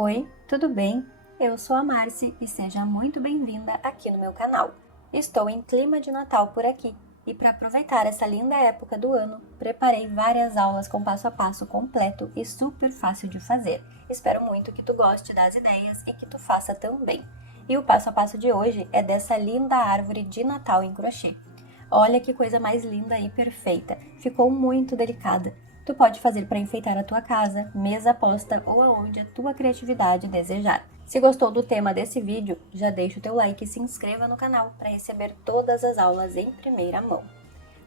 Oi, tudo bem? Eu sou a Marci e seja muito bem-vinda aqui no meu canal. Estou em clima de Natal por aqui e para aproveitar essa linda época do ano, preparei várias aulas com passo a passo completo e super fácil de fazer. Espero muito que tu goste das ideias e que tu faça também. E o passo a passo de hoje é dessa linda árvore de Natal em crochê. Olha que coisa mais linda e perfeita, ficou muito delicada. Tu pode fazer para enfeitar a tua casa, mesa posta ou aonde a tua criatividade desejar. Se gostou do tema desse vídeo, já deixa o teu like e se inscreva no canal para receber todas as aulas em primeira mão.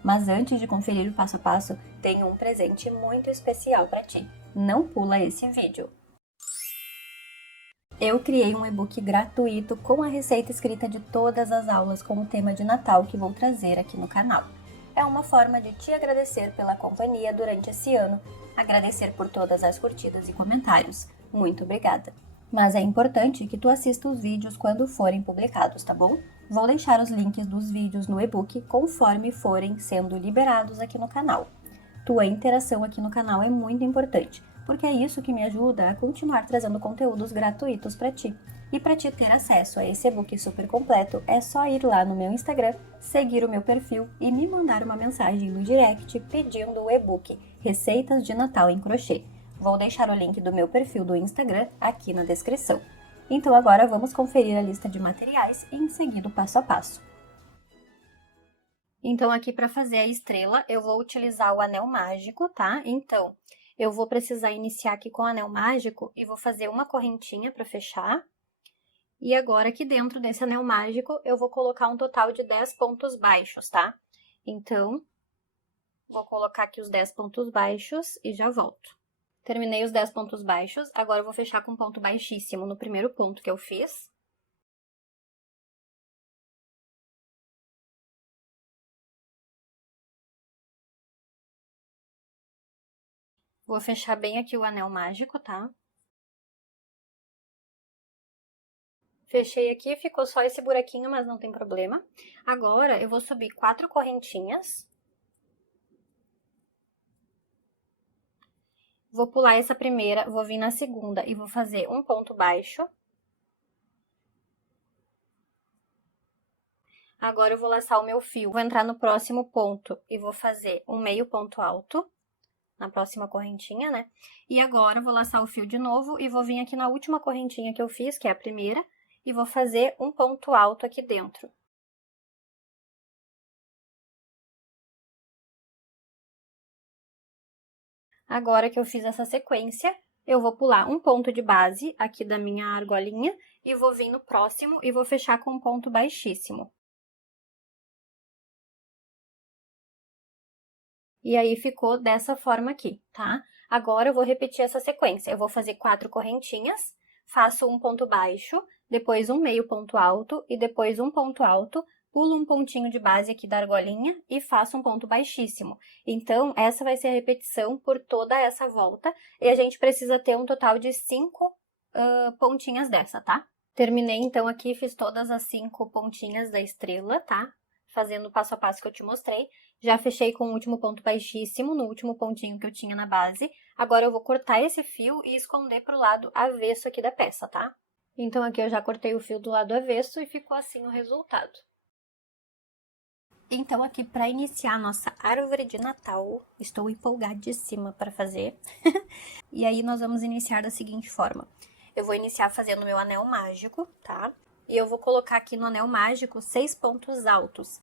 Mas antes de conferir o passo a passo, tenho um presente muito especial para ti. Não pula esse vídeo! Eu criei um e-book gratuito com a receita escrita de todas as aulas com o tema de Natal que vou trazer aqui no canal. É uma forma de te agradecer pela companhia durante esse ano, agradecer por todas as curtidas e comentários. Muito obrigada! Mas é importante que tu assista os vídeos quando forem publicados, tá bom? Vou deixar os links dos vídeos no e-book conforme forem sendo liberados aqui no canal. Tua interação aqui no canal é muito importante, porque é isso que me ajuda a continuar trazendo conteúdos gratuitos para ti. E para te ter acesso a esse e-book super completo, é só ir lá no meu Instagram, seguir o meu perfil e me mandar uma mensagem no direct pedindo o e-book Receitas de Natal em Crochê. Vou deixar o link do meu perfil do Instagram aqui na descrição. Então agora vamos conferir a lista de materiais e em seguida o passo a passo. Então aqui para fazer a estrela eu vou utilizar o anel mágico, tá? Então eu vou precisar iniciar aqui com o anel mágico e vou fazer uma correntinha para fechar. E agora aqui dentro desse anel mágico eu vou colocar um total de 10 pontos baixos, tá? Então vou colocar aqui os 10 pontos baixos e já volto. Terminei os 10 pontos baixos, agora eu vou fechar com um ponto baixíssimo no primeiro ponto que eu fiz. Vou fechar bem aqui o anel mágico, tá? Fechei aqui, ficou só esse buraquinho, mas não tem problema. Agora eu vou subir 4 correntinhas. Vou pular essa primeira, vou vir na segunda e vou fazer um ponto baixo. Agora eu vou laçar o meu fio. Vou entrar no próximo ponto e vou fazer um meio ponto alto. Na próxima correntinha, né? E agora eu vou laçar o fio de novo e vou vir aqui na última correntinha que eu fiz, que é a primeira, e vou fazer um ponto alto aqui dentro. Agora que eu fiz essa sequência, eu vou pular um ponto de base aqui da minha argolinha e vou vir no próximo e vou fechar com um ponto baixíssimo. E aí ficou dessa forma aqui, tá? Agora eu vou repetir essa sequência. Eu vou fazer 4 correntinhas, faço um ponto baixo, depois um meio ponto alto e depois um ponto alto, pulo um pontinho de base aqui da argolinha e faço um ponto baixíssimo. Então, essa vai ser a repetição por toda essa volta e a gente precisa ter um total de 5 pontinhas dessa, tá? Terminei, então, aqui, fiz todas as 5 pontinhas da estrela, tá? Fazendo o passo a passo que eu te mostrei. Já fechei com o último ponto baixíssimo, no último pontinho que eu tinha na base. Agora eu vou cortar esse fio e esconder pro lado avesso aqui da peça, tá? Então aqui eu já cortei o fio do lado avesso e ficou assim o resultado. Então aqui para iniciar a nossa árvore de Natal, estou empolgadíssima para fazer. E aí nós vamos iniciar da seguinte forma. Eu vou iniciar fazendo meu anel mágico, tá? E eu vou colocar aqui no anel mágico 6 pontos altos.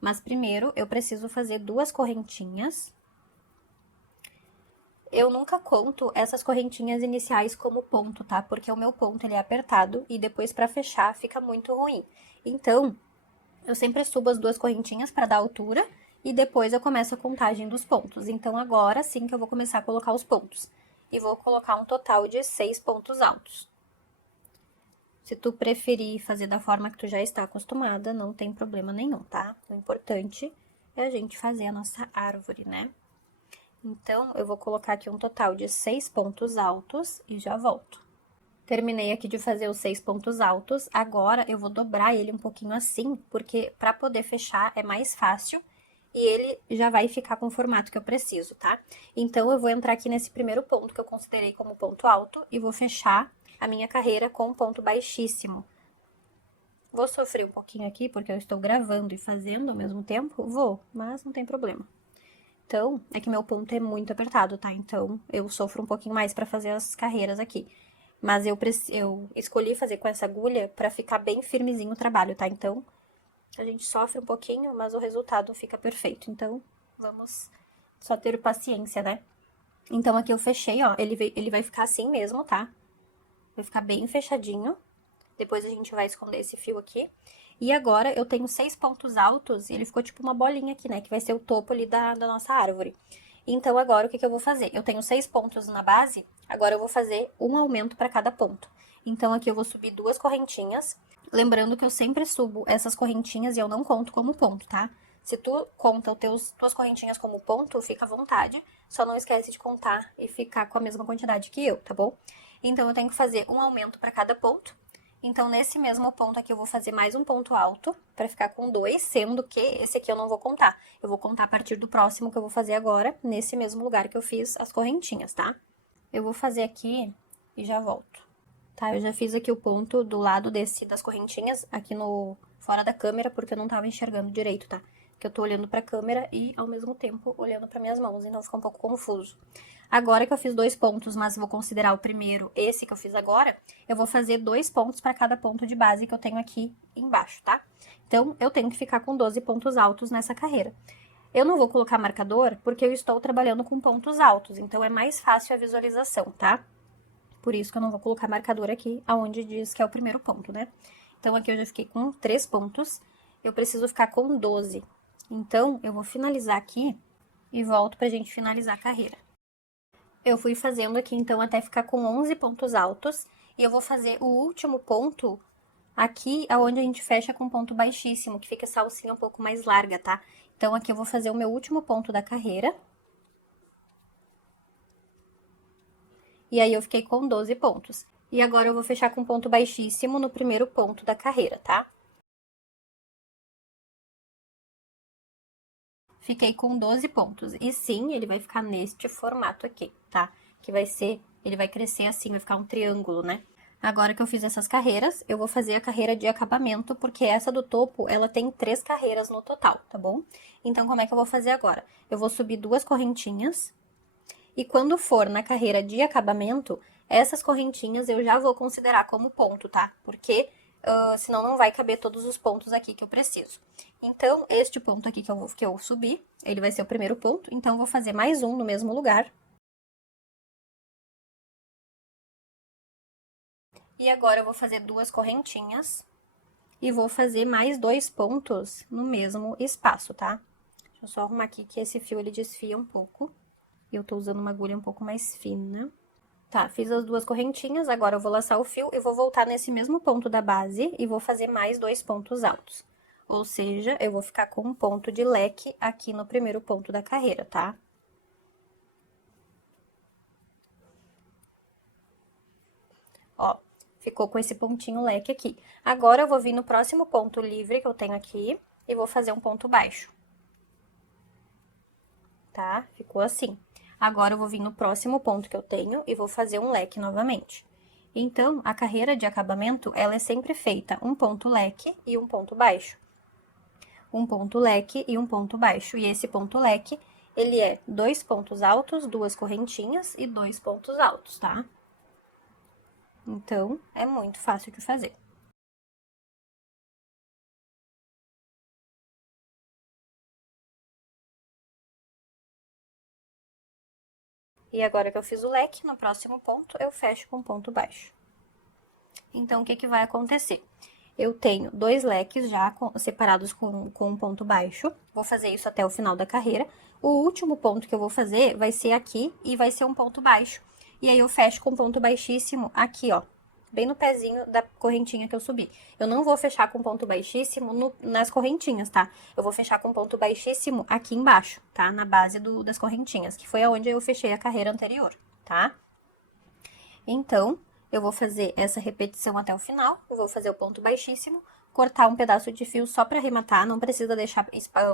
Mas primeiro eu preciso fazer 2 correntinhas. Eu nunca conto essas correntinhas iniciais como ponto, tá? Porque o meu ponto ele é apertado e depois para fechar fica muito ruim. Então, eu sempre subo as 2 correntinhas para dar altura e depois eu começo a contagem dos pontos. Então agora sim que eu vou começar a colocar os pontos. E vou colocar um total de 6 pontos altos. Se tu preferir fazer da forma que tu já está acostumada, não tem problema nenhum, tá? O importante é a gente fazer a nossa árvore, né? Então, eu vou colocar aqui um total de 6 pontos altos e já volto. Terminei aqui de fazer os 6 pontos altos, agora eu vou dobrar ele um pouquinho assim, porque para poder fechar é mais fácil e ele já vai ficar com o formato que eu preciso, tá? Então, eu vou entrar aqui nesse primeiro ponto que eu considerei como ponto alto e vou fechar a minha carreira com ponto baixíssimo. Vou sofrer um pouquinho aqui, porque eu estou gravando e fazendo ao mesmo tempo? Vou, mas não tem problema. Então, é que meu ponto é muito apertado, tá? Então, eu sofro um pouquinho mais pra fazer as carreiras aqui. Mas eu escolhi fazer com essa agulha pra ficar bem firmezinho o trabalho, tá? Então, a gente sofre um pouquinho, mas o resultado fica perfeito. Então, vamos só ter paciência, né? Então, aqui eu fechei, ó. Ele vai ficar assim mesmo, tá? Vai ficar bem fechadinho. Depois a gente vai esconder esse fio aqui. E agora, eu tenho 6 pontos altos, e ele ficou tipo uma bolinha aqui, né? Que vai ser o topo ali da nossa árvore. Então, agora, o que eu vou fazer? Eu tenho 6 pontos na base, agora eu vou fazer um aumento para cada ponto. Então, aqui eu vou subir 2 correntinhas. Lembrando que eu sempre subo essas correntinhas e eu não conto como ponto, tá? Se tu conta tuas correntinhas como ponto, fica à vontade. Só não esquece de contar e ficar com a mesma quantidade que eu, tá bom? Então, eu tenho que fazer um aumento para cada ponto. Então, nesse mesmo ponto aqui, eu vou fazer mais um ponto alto, pra ficar com 2, sendo que esse aqui eu não vou contar. Eu vou contar a partir do próximo que eu vou fazer agora, nesse mesmo lugar que eu fiz as correntinhas, tá? Eu vou fazer aqui e já volto. Tá, eu já fiz aqui o ponto do lado das correntinhas, aqui fora da câmera, porque eu não tava enxergando direito, tá? Porque eu tô olhando pra câmera e, ao mesmo tempo, olhando pra minhas mãos, então fica um pouco confuso. Agora que eu fiz 2 pontos, mas vou considerar o primeiro, esse que eu fiz agora, eu vou fazer 2 pontos para cada ponto de base que eu tenho aqui embaixo, tá? Então, eu tenho que ficar com 12 pontos altos nessa carreira. Eu não vou colocar marcador porque eu estou trabalhando com pontos altos, então é mais fácil a visualização, tá? Por isso que eu não vou colocar marcador aqui, aonde diz que é o primeiro ponto, né? Então, aqui eu já fiquei com 3 pontos, eu preciso ficar com 12. Então, eu vou finalizar aqui e volto pra gente finalizar a carreira. Eu fui fazendo aqui, então, até ficar com 11 pontos altos. E eu vou fazer o último ponto aqui, aonde a gente fecha com ponto baixíssimo, que fica essa alcinha um pouco mais larga, tá? Então, aqui eu vou fazer o meu último ponto da carreira. E aí, eu fiquei com 12 pontos. E agora, eu vou fechar com ponto baixíssimo no primeiro ponto da carreira, tá? Fiquei com 12 pontos. E sim, ele vai ficar neste formato aqui, tá? Que vai ser, ele vai crescer assim, vai ficar um triângulo, né? Agora que eu fiz essas carreiras, eu vou fazer a carreira de acabamento, porque essa do topo, ela tem 3 carreiras no total, tá bom? Então, como é que eu vou fazer agora? Eu vou subir 2 correntinhas, e quando for na carreira de acabamento, essas correntinhas eu já vou considerar como ponto, tá? Porque senão não vai caber todos os pontos aqui que eu preciso. Então, este ponto aqui que eu subi, ele vai ser o primeiro ponto, então eu vou fazer mais um no mesmo lugar. E agora eu vou fazer 2 correntinhas e vou fazer mais 2 pontos no mesmo espaço, tá? Deixa eu só arrumar aqui que esse fio ele desfia um pouco. E eu tô usando uma agulha um pouco mais fina. Tá, fiz as 2 correntinhas, agora eu vou laçar o fio e vou voltar nesse mesmo ponto da base e vou fazer mais 2 pontos altos. Ou seja, eu vou ficar com um ponto de leque aqui no primeiro ponto da carreira, tá? Ó, ficou com esse pontinho leque aqui. Agora, eu vou vir no próximo ponto livre que eu tenho aqui e vou fazer um ponto baixo. Tá? Ficou assim. Agora, eu vou vir no próximo ponto que eu tenho e vou fazer um leque novamente. Então, a carreira de acabamento, ela é sempre feita um ponto leque e um ponto baixo. Um ponto leque e um ponto baixo. E esse ponto leque, ele é 2 pontos altos, 2 correntinhas e 2 pontos altos, tá? Então, é muito fácil de fazer. E agora que eu fiz o leque, no próximo ponto, eu fecho com ponto baixo. Então, o que vai acontecer? Eu tenho 2 leques já separados com um ponto baixo. Vou fazer isso até o final da carreira. O último ponto que eu vou fazer vai ser aqui e vai ser um ponto baixo. E aí, eu fecho com ponto baixíssimo aqui, ó. Bem no pezinho da correntinha que eu subi. Eu não vou fechar com ponto baixíssimo nas correntinhas, tá? Eu vou fechar com ponto baixíssimo aqui embaixo, tá? Na base das correntinhas, que foi aonde eu fechei a carreira anterior, tá? Então, eu vou fazer essa repetição até o final, eu vou fazer o ponto baixíssimo, cortar um pedaço de fio só pra arrematar, não precisa deixar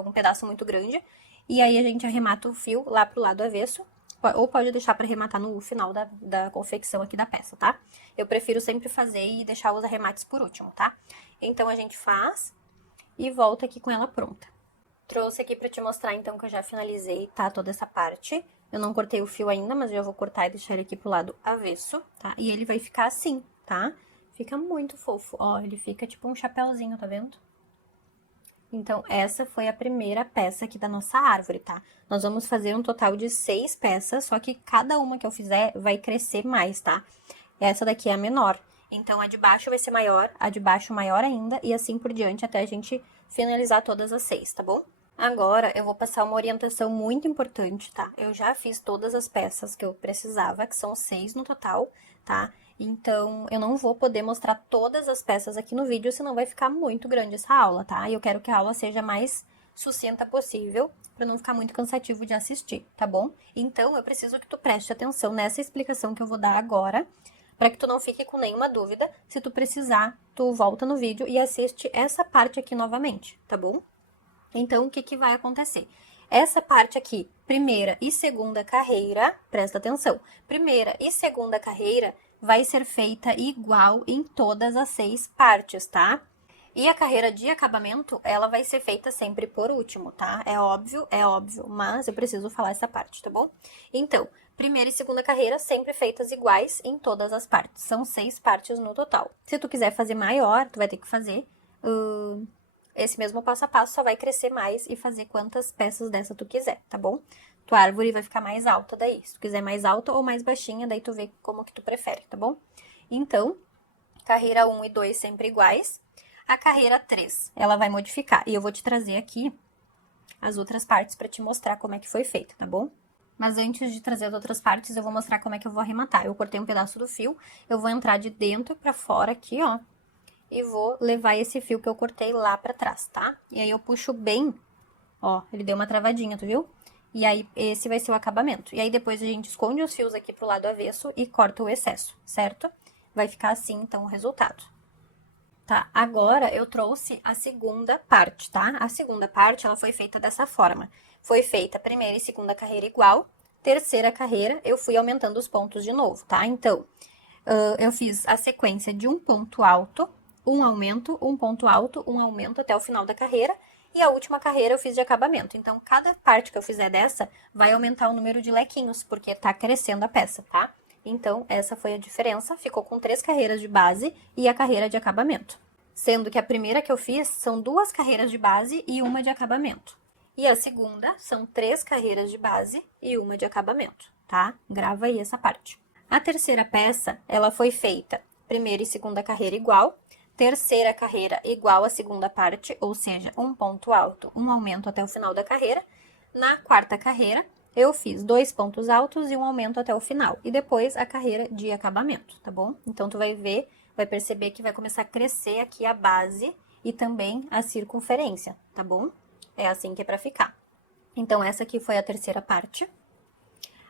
um pedaço muito grande, e aí a gente arremata o fio lá pro lado avesso, ou pode deixar para arrematar no final da confecção aqui da peça, tá? Eu prefiro sempre fazer e deixar os arremates por último, tá? Então, a gente faz e volta aqui com ela pronta. Trouxe aqui pra te mostrar, então, que eu já finalizei, tá? Toda essa parte. Eu não cortei o fio ainda, mas eu já vou cortar e deixar ele aqui pro lado avesso, tá? E ele vai ficar assim, tá? Fica muito fofo, ó, ele fica tipo um chapéuzinho, tá vendo? Então, essa foi a primeira peça aqui da nossa árvore, tá? Nós vamos fazer um total de 6 peças, só que cada uma que eu fizer vai crescer mais, tá? Essa daqui é a menor. Então, a de baixo vai ser maior, a de baixo maior ainda, e assim por diante até a gente finalizar todas as 6, tá bom? Agora, eu vou passar uma orientação muito importante, tá? Eu já fiz todas as peças que eu precisava, que são 6 no total, tá? Então, eu não vou poder mostrar todas as peças aqui no vídeo, senão vai ficar muito grande essa aula, tá? E eu quero que a aula seja mais sucinta possível, para não ficar muito cansativo de assistir, tá bom? Então, eu preciso que tu preste atenção nessa explicação que eu vou dar agora, para que tu não fique com nenhuma dúvida. Se tu precisar, tu volta no vídeo e assiste essa parte aqui novamente, tá bom? Então, o que que vai acontecer? Essa parte aqui, primeira e segunda carreira, presta atenção, primeira e segunda carreira vai ser feita igual em todas as 6 partes, tá? E a carreira de acabamento, ela vai ser feita sempre por último, tá? É óbvio, mas eu preciso falar essa parte, tá bom? Então, primeira e segunda carreira sempre feitas iguais em todas as partes. São 6 partes no total. Se tu quiser fazer maior, tu vai ter que fazer esse mesmo passo a passo, só vai crescer mais e fazer quantas peças dessa tu quiser, tá bom? Tua árvore vai ficar mais alta daí. Se tu quiser mais alta ou mais baixinha, daí tu vê como que tu prefere, tá bom? Então, carreira 1 e 2 sempre iguais. A carreira 3, ela vai modificar. E eu vou te trazer aqui as outras partes pra te mostrar como é que foi feito, tá bom? Mas antes de trazer as outras partes, eu vou mostrar como é que eu vou arrematar. Eu cortei um pedaço do fio, eu vou entrar de dentro pra fora aqui, ó. E vou levar esse fio que eu cortei lá pra trás, tá? E aí eu puxo bem, ó, ele deu uma travadinha, tu viu? E aí, esse vai ser o acabamento. E aí, depois a gente esconde os fios aqui pro lado avesso e corta o excesso, certo? Vai ficar assim, então, o resultado. Tá, agora eu trouxe a segunda parte, tá? A segunda parte, ela foi feita dessa forma. Foi feita a primeira e segunda carreira igual, terceira carreira, eu fui aumentando os pontos de novo, tá? Então, eu fiz a sequência de um ponto alto, um aumento, um ponto alto, um aumento até o final da carreira, e a última carreira eu fiz de acabamento. Então, cada parte que eu fizer dessa vai aumentar o número de lequinhos, porque tá crescendo a peça, tá? Então, essa foi a diferença, ficou com 3 carreiras de base e a carreira de acabamento. Sendo que a primeira que eu fiz são 2 carreiras de base e uma de acabamento. E a segunda são 3 carreiras de base e uma de acabamento, tá? Grava aí essa parte. A terceira peça, ela foi feita primeira e segunda carreira igual, terceira carreira igual à segunda parte, ou seja, um ponto alto, um aumento até o final da carreira. Na quarta carreira, eu fiz 2 pontos altos e um aumento até o final. E depois a carreira de acabamento, tá bom? Então, tu vai ver, vai perceber que vai começar a crescer aqui a base e também a circunferência, tá bom? É assim que é pra ficar. Então, essa aqui foi a terceira parte.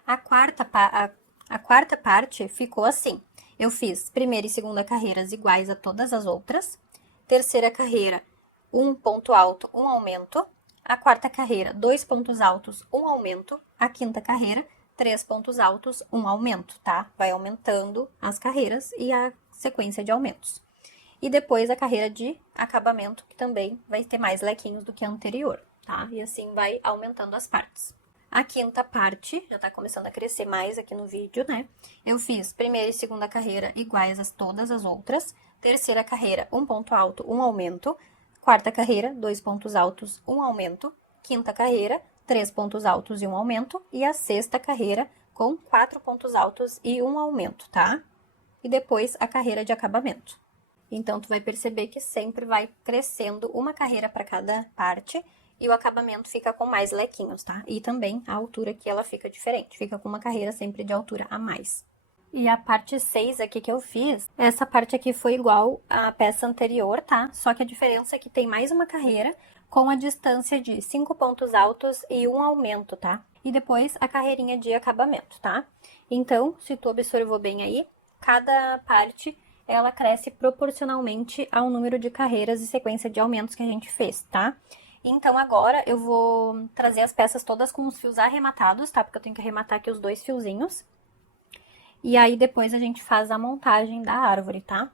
A quarta parte ficou assim. Eu fiz primeira e segunda carreiras iguais a todas as outras. Terceira carreira, um ponto alto, um aumento. A quarta carreira, 2 pontos altos, um aumento. A quinta carreira, 3 pontos altos, um aumento, tá? Vai aumentando as carreiras e a sequência de aumentos. E depois a carreira de acabamento, que também vai ter mais lequinhos do que a anterior, tá? E assim vai aumentando as partes. A quinta parte, já tá começando a crescer mais aqui no vídeo, né? Eu fiz primeira e segunda carreira iguais a todas as outras. Terceira carreira, um ponto alto, um aumento. Quarta carreira, 2 pontos altos, um aumento. Quinta carreira, 3 pontos altos e um aumento. E a sexta carreira, com 4 pontos altos e um aumento, tá? E depois a carreira de acabamento. Então, tu vai perceber que sempre vai crescendo uma carreira para cada parte. E o acabamento fica com mais lequinhos, tá? E também a altura aqui, ela fica diferente. Fica com uma carreira sempre de altura a mais. E a parte 6 aqui que eu fiz, essa parte aqui foi igual à peça anterior, tá? Só que a diferença é que tem mais uma carreira com a distância de 5 pontos altos e um aumento, tá? E depois a carreirinha de acabamento, tá? Então, se tu observou bem aí, cada parte ela cresce proporcionalmente ao número de carreiras e sequência de aumentos que a gente fez, tá? Então agora eu vou trazer as peças todas com os fios arrematados, tá? Porque eu tenho que arrematar aqui os 2 fiozinhos. E aí depois a gente faz a montagem da árvore, tá?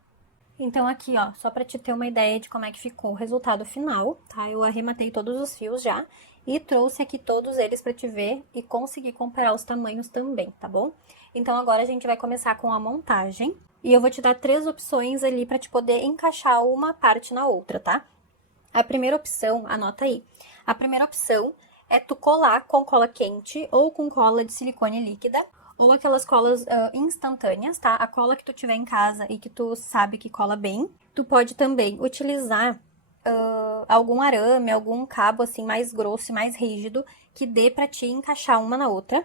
Então aqui, ó, só pra te ter uma ideia de como é que ficou o resultado final, tá? Eu arrematei todos os fios já e trouxe aqui todos eles pra te ver e conseguir comparar os tamanhos também, tá bom? Então agora a gente vai começar com a montagem e eu vou te dar 3 opções ali pra te poder encaixar uma parte na outra, tá? A primeira opção, anota aí, a primeira opção é tu colar com cola quente ou com cola de silicone líquida, ou aquelas colas instantâneas, tá? A cola que tu tiver em casa e que tu sabe que cola bem. Tu pode também utilizar algum arame, algum cabo assim mais grosso e mais rígido que dê pra te encaixar uma na outra.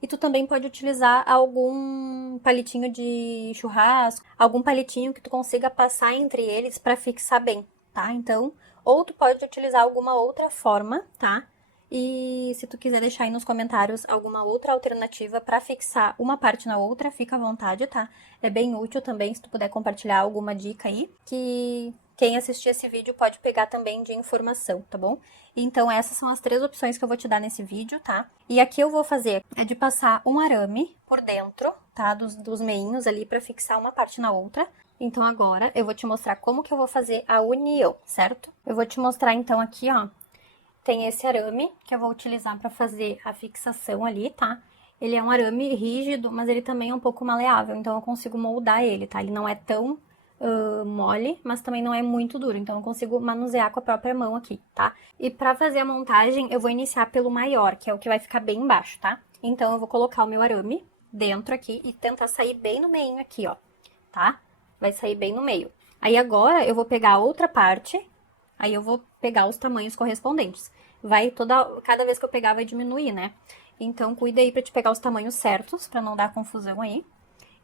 E tu também pode utilizar algum palitinho de churrasco, algum palitinho que tu consiga passar entre eles pra fixar bem, tá? Então, ou tu pode utilizar alguma outra forma, tá? E se tu quiser deixar aí nos comentários alguma outra alternativa pra fixar uma parte na outra, fica à vontade, tá? É bem útil também se tu puder compartilhar alguma dica aí, que quem assistir esse vídeo pode pegar também de informação, tá bom? Então essas são as 3 opções que eu vou te dar nesse vídeo, tá? E aqui eu vou fazer é de passar um arame por dentro, tá? Dos meinhos ali pra fixar uma parte na outra. Então agora eu vou te mostrar como que eu vou fazer a união, certo? Eu vou te mostrar então aqui, ó, tem esse arame que eu vou utilizar para fazer a fixação ali, tá? Ele é um arame rígido, mas ele também é um pouco maleável, então eu consigo moldar ele, tá? Ele não é tão mole, mas também não é muito duro, então eu consigo manusear com a própria mão aqui, tá? E para fazer a montagem, eu vou iniciar pelo maior, que é o que vai ficar bem embaixo, tá? Então eu vou colocar o meu arame dentro aqui e tentar sair bem no meio aqui, ó, tá? Vai sair bem no meio. Aí agora eu vou pegar a outra parte. Aí eu vou pegar os tamanhos correspondentes. Cada vez que eu pegar vai diminuir, né? Então cuida aí pra te pegar os tamanhos certos, pra não dar confusão aí.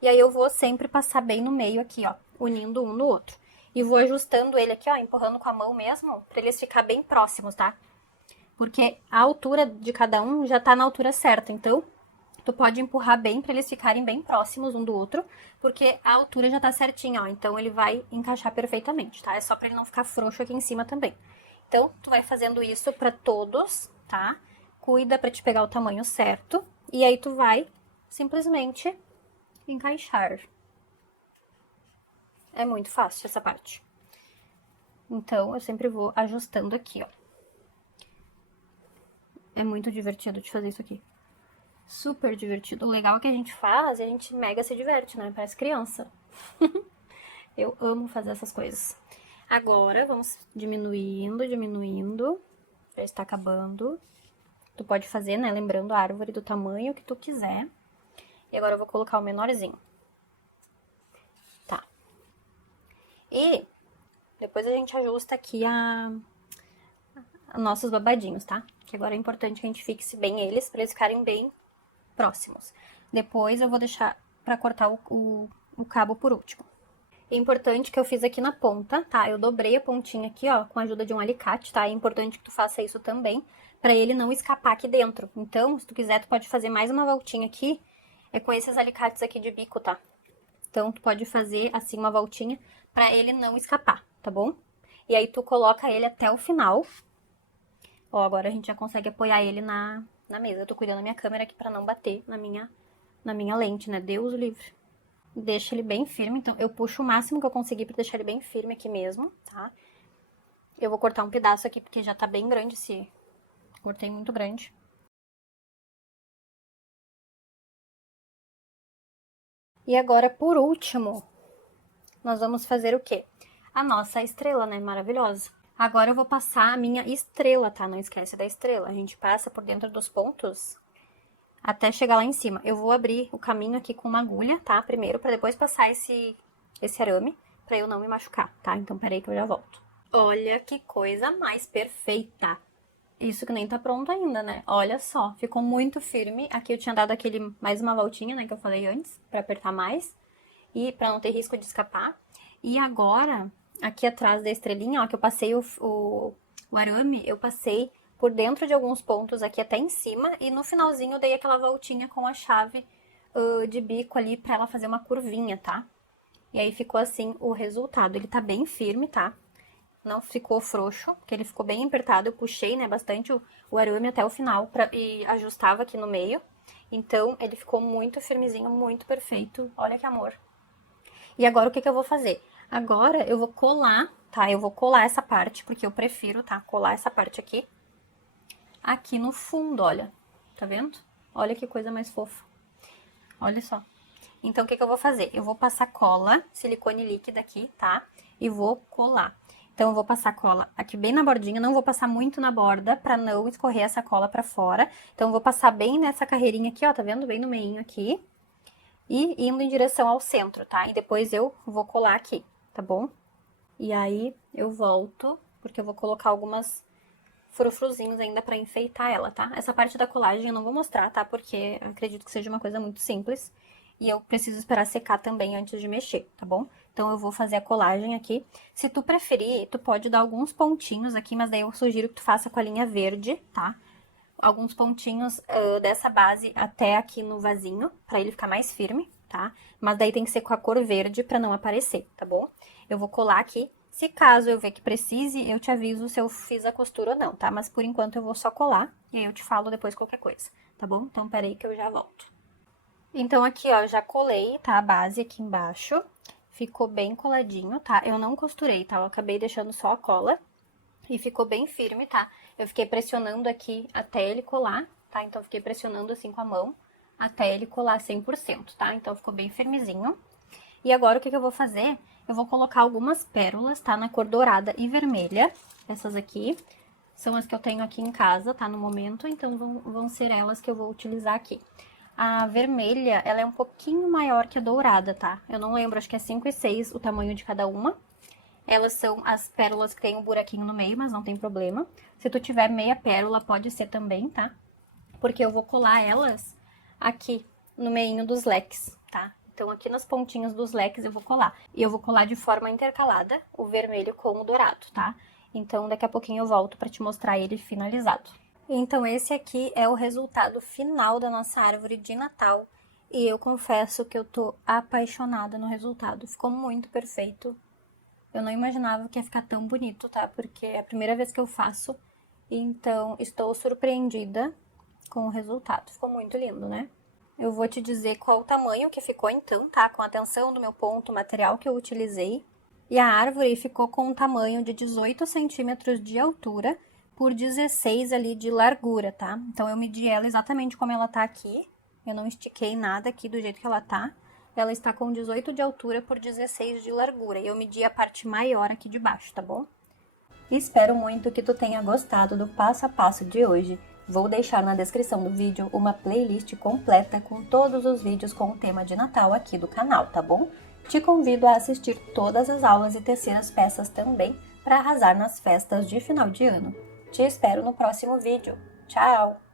E aí eu vou sempre passar bem no meio aqui, ó, unindo um no outro. E vou ajustando ele aqui, ó, empurrando com a mão mesmo, pra eles ficar bem próximos, tá? Porque a altura de cada um já tá na altura certa, então tu pode empurrar bem pra eles ficarem bem próximos um do outro, porque a altura já tá certinha, ó, então ele vai encaixar perfeitamente, tá? É só pra ele não ficar frouxo aqui em cima também. Então, tu vai fazendo isso pra todos, tá? Cuida pra te pegar o tamanho certo, e aí tu vai simplesmente encaixar. É muito fácil essa parte. Então, eu sempre vou ajustando aqui, ó. É muito divertido de fazer isso aqui. Super divertido. O legal é que a gente faz e a gente mega se diverte, né? Parece criança. Eu amo fazer essas coisas. Agora, vamos diminuindo, diminuindo. Já está acabando. Tu pode fazer, né? Lembrando a árvore do tamanho que tu quiser. E agora eu vou colocar o menorzinho. Tá. E depois a gente ajusta aqui nossos babadinhos, tá? Que agora é importante que a gente fixe bem eles, pra eles ficarem bem próximos. Depois eu vou deixar pra cortar o cabo por último. É importante que eu fiz aqui na ponta, tá? Eu dobrei a pontinha aqui, ó, com a ajuda de um alicate, tá? É importante que tu faça isso também, pra ele não escapar aqui dentro. Então, se tu quiser, tu pode fazer mais uma voltinha aqui, com esses alicates aqui de bico, tá? Então, tu pode fazer assim uma voltinha pra ele não escapar, tá bom? E aí, tu coloca ele até o final. Ó, agora a gente já consegue apoiar ele na mesa. Eu tô cuidando da minha câmera aqui pra não bater na minha lente, né? Deus o livre. Deixa ele bem firme, então eu puxo o máximo que eu conseguir pra deixar ele bem firme aqui mesmo, tá? Eu vou cortar um pedaço aqui porque já tá bem grande esse... Cortei muito grande. E agora, por último, nós vamos fazer o quê? A nossa estrela, né? Maravilhosa. Agora eu vou passar a minha estrela, tá? Não esquece da estrela. A gente passa por dentro dos pontos até chegar lá em cima. Eu vou abrir o caminho aqui com uma agulha, tá? Primeiro, pra depois passar esse arame, pra eu não me machucar, tá? Então, peraí que eu já volto. Olha que coisa mais perfeita! Isso que nem tá pronto ainda, né? Olha só, ficou muito firme. Aqui eu tinha dado mais uma voltinha, né, que eu falei antes, pra apertar mais. E pra não ter risco de escapar. E agora, aqui atrás da estrelinha, ó, que eu passei o arame, eu passei por dentro de alguns pontos aqui até em cima. E no finalzinho eu dei aquela voltinha com a chave de bico ali pra ela fazer uma curvinha, tá? E aí ficou assim o resultado. Ele tá bem firme, tá? Não ficou frouxo, porque ele ficou bem apertado. Eu puxei, né, bastante o arame até o final e ajustava aqui no meio. Então, ele ficou muito firmezinho, muito perfeito. Olha que amor. E agora, o que eu vou fazer? Agora, eu vou colar, tá? Eu vou colar essa parte, porque eu prefiro, tá? Colar essa parte aqui no fundo, olha. Tá vendo? Olha que coisa mais fofa. Olha só. Então, o que eu vou fazer? Eu vou passar cola, silicone líquida aqui, tá? E vou colar. Então, eu vou passar cola aqui bem na bordinha, não vou passar muito na borda pra não escorrer essa cola pra fora. Então, eu vou passar bem nessa carreirinha aqui, ó, tá vendo? Bem no meinho aqui. E indo em direção ao centro, tá? E depois eu vou colar aqui, tá bom? E aí, eu volto, porque eu vou colocar algumas frufruzinhos ainda pra enfeitar ela, tá? Essa parte da colagem eu não vou mostrar, tá? Porque eu acredito que seja uma coisa muito simples. E eu preciso esperar secar também antes de mexer, tá bom? Então, eu vou fazer a colagem aqui. Se tu preferir, tu pode dar alguns pontinhos aqui, mas daí eu sugiro que tu faça com a linha verde, tá? Alguns pontinhos dessa base até aqui no vasinho, pra ele ficar mais firme, tá? Mas daí tem que ser com a cor verde pra não aparecer, tá bom? Eu vou colar aqui. Se caso eu ver que precise, eu te aviso se eu fiz a costura ou não, tá? Mas por enquanto eu vou só colar e aí eu te falo depois qualquer coisa, tá bom? Então, peraí que eu já volto. Então, aqui, ó, já colei, tá? A base aqui embaixo. Ficou bem coladinho, tá? Eu não costurei, tá? Eu acabei deixando só a cola. E ficou bem firme, tá? Eu fiquei pressionando aqui até ele colar, tá? Então, eu fiquei pressionando assim com a mão até ele colar 100%, tá? Então, ficou bem firmezinho. E agora, o que eu vou fazer? Eu vou colocar algumas pérolas, tá? Na cor dourada e vermelha. Essas aqui são as que eu tenho aqui em casa, tá? No momento, então vão ser elas que eu vou utilizar aqui. A vermelha, ela é um pouquinho maior que a dourada, tá? Eu não lembro, acho que é 5 e 6 o tamanho de cada uma. Elas são as pérolas que tem um buraquinho no meio, mas não tem problema. Se tu tiver meia pérola, pode ser também, tá? Porque eu vou colar elas aqui no meinho dos leques, tá? Então, aqui nas pontinhas dos leques eu vou colar. E eu vou colar de forma intercalada o vermelho com o dourado, tá? Então, daqui a pouquinho eu volto pra te mostrar ele finalizado. Então, esse aqui é o resultado final da nossa árvore de Natal. E eu confesso que eu tô apaixonada no resultado. Ficou muito perfeito. Eu não imaginava que ia ficar tão bonito, tá? Porque é a primeira vez que eu faço. Então, estou surpreendida com o resultado. Ficou muito lindo, né? Eu vou te dizer qual o tamanho que ficou então, tá? Com a tensão do meu ponto, o material que eu utilizei. E a árvore ficou com um tamanho de 18 centímetros de altura por 16 ali de largura, tá? Então, eu medi ela exatamente como ela tá aqui. Eu não estiquei nada aqui do jeito que ela tá. Ela está com 18 de altura por 16 de largura. E eu medi a parte maior aqui de baixo, tá bom? Espero muito que tu tenha gostado do passo a passo de hoje. Vou deixar na descrição do vídeo uma playlist completa com todos os vídeos com o tema de Natal aqui do canal, tá bom? Te convido a assistir todas as aulas e tecer as peças também para arrasar nas festas de final de ano. Te espero no próximo vídeo. Tchau!